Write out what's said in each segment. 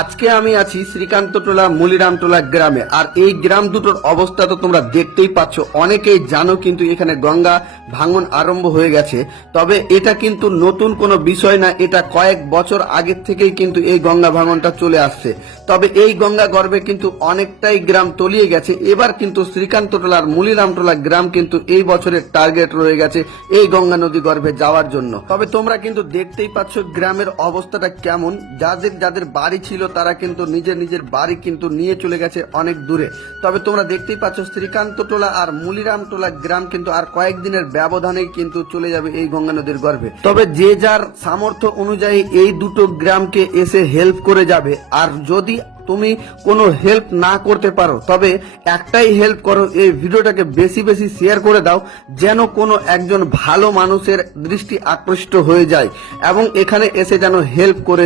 আজকে আমি আছি শ্রীকান্তটোলা মুলিরামটোলা গ্রামে। আর এই গ্রাম দুটোর অবস্থা তো তোমরা দেখতেই পাচ্ছ, অনেকেই জানো কিন্তু এখানে গঙ্গা ভাঙন আরম্ভ হয়ে গেছে। তবে এটা কিন্তু নতুন কোনো বিষয় না, এটা কয়েক বছর আগের থেকেই কিন্তু এই গঙ্গা ভাঙনটা চলে আসছে। তবে এই গঙ্গা গর্ভে কিন্তু অনেকটাই গ্রাম তলিয়ে গেছে। এবার কিন্তু শ্রীকান্তটোলার মুলিরামটোলা গ্রাম কিন্তু এই বছরের টার্গেট রয়ে গেছে এই গঙ্গা নদী গর্ভে যাওয়ার জন্য। তবে তোমরা কিন্তু দেখতেই পাচ্ছ গ্রামের অবস্থাটা কেমন। যাদের যাদের বাড়ি ছিল তারা কিন্তু নিজের নিজের বাড়ি কিন্তু নিয়ে চলে গেছে অনেক দূরে। তবে তোমরা দেখতেই পাচ্ছ শ্রীকান্তটোলা আর মুলিরামটোলা গ্রাম কিন্তু আর কয়েকদিনের ব্যবধানেই কিন্তু চলে যাবে এই গঙ্গা নদীর গর্ভে। তবে যে যার সামর্থ্য অনুযায়ী এই দুটো গ্রামকে এসে হেল্প করে যাবে। আর যদি তুমি কোনো হেল্প না করতে পারো তবে একটাই হেল্প করো, এই ভিডিওটাকে বেশি বেশি শেয়ার করে দাও, যেন কোনো একজন ভালো মানুষের দৃষ্টি আকৃষ্ট হয়ে যায় এবং এখানে এসে যেন হেল্প করে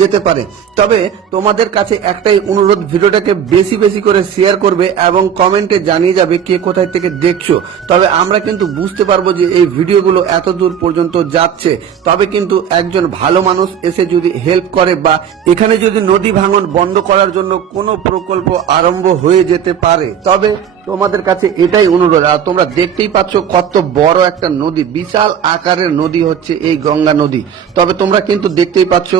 যেতে পারে। তবে তোমাদের কাছে একটাই অনুরোধ, ভিডিওটাকে বেশি বেশি করে শেয়ার করবে এবং কমেন্টে জানিয়ে যাবে কে কোথায় থেকে দেখছো। তবে আমরা কিন্তু বুঝতে পারবো যে এই ভিডিওগুলো এত দূর পর্যন্ত যাচ্ছে। তবে কিন্তু একজন ভালো মানুষ এসে যদি হেল্প করে বা এখানে যদি নদী ভাঙন বন্ধ করার জন্য কোনো প্রকল্প আরম্ভ হয়ে যেতে পারে, তবে তোমাদের কাছে এটাই অনুরোধ। আর তোমরা দেখতেই পাচ্ছ কত বড় একটা নদী, বিশাল আকারের নদী হচ্ছে এই গঙ্গা নদী। তবে তোমরা কিন্তু দেখতেই পাচ্ছ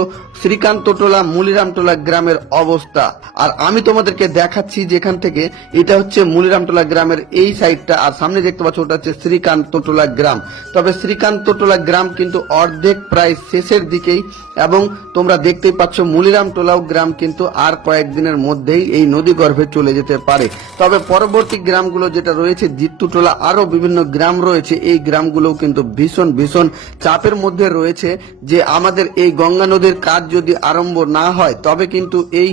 শ্রীকান্তটোলা মুলিরামটোলা গ্রামের অবস্থা। আর আমি তোমাদেরকে দেখাচ্ছি যেখান থেকে, এটা হচ্ছে মুলিরামটোলা গ্রামের এই সাইডটা, আর সামনে দেখতে পাচ্ছ ওটা হচ্ছে শ্রীকান্তটোলা গ্রাম। তবে শ্রীকান্তটোলা গ্রাম কিন্তু অর্ধেক প্রায় শেষের দিকেই, এবং তোমরা দেখতেই পাচ্ছ মুলিরামটোলাও গ্রাম কিন্তু আর কয়েকদিনের মধ্যেই এই নদী গর্ভে চলে যেতে পারে। তবে পরবর্তী গ্রামগুলো যেটা রয়েছে জিত্তুটোলা, আরো বিভিন্ন গ্রাম রয়েছে, এই গ্রামগুলো কিন্তু ভীষণ ভীষণ চাপের মধ্যে রয়েছে যে আমাদের এই গঙ্গা নদীর কাজ যদি আরম্ভ না হয় তবে কিন্তু এই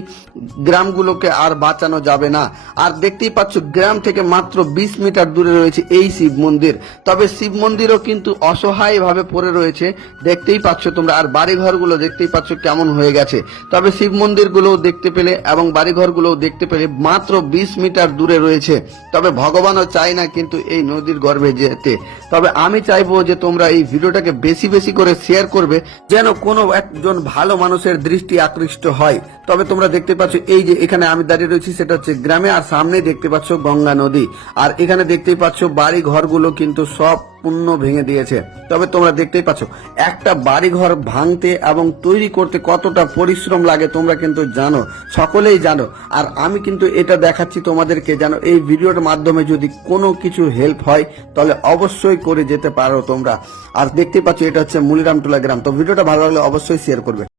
গ্রামগুলোকে আর বাঁচানো যাবে না। আর দেখতেই পাচ্ছ গ্রাম থেকে মাত্র 20 মিটার দূরে রয়েছে এই শিব মন্দির। তবে শিব মন্দিরও কিন্তু অসহায় ভাবে পড়ে রয়েছে, দেখতেই পাচ্ছ তোমরা। আর বাড়িঘরগুলো দেখতেই পাচ্ছ কেমন হয়ে গেছে। তবে শিব মন্দিরগুলো দেখতে পেলে এবং বাড়িঘরগুলো দেখতে পেলে মাত্র 20 মিটার দূরে রয়েছে। তবে ভগবানও চায় না কিন্তু এই নদীর গর্ভে যেতে। তবে আমি চাইবো যে তোমরা এই ভিডিওটাকে বেশি বেশি করে শেয়ার করবে, যেন কোনো একজন ভালো মানুষের দৃষ্টি আকৃষ্ট হয়। তবে তোমরা দেখতে পাচ্ছ এই যে এখানে আমি দাঁড়িয়ে রয়েছি সেটা হচ্ছে গ্রামে, আর সামনে দেখতে পাচ্ছ গঙ্গা নদী। আর এখানে দেখতেই পাচ্ছ বাড়ি ঘরগুলো কিন্তু সব পূর্ণ ভেঙে দিয়েছে। তবে তোমরা দেখতেই পাচ্ছ একটা বাড়ি ঘর ভাঙতে এবং তৈরি করতে কতটা পরিশ্রম লাগে তোমরা কিন্তু জানো, সকলেই জানো। আর আমি কিন্তু এটা দেখাচ্ছি তোমাদেরকে, যেন এই ভিডিওর মাধ্যমে যদি কোনো কিছু হেল্প হয় তাহলে অবশ্যই করে যেতে পারো তোমরা। আর দেখতে পাচ্ছ এটা হচ্ছে মুলিরামটোলা গ্রাম। তো ভিডিওটা ভালো লাগলে অবশ্যই শেয়ার করবে।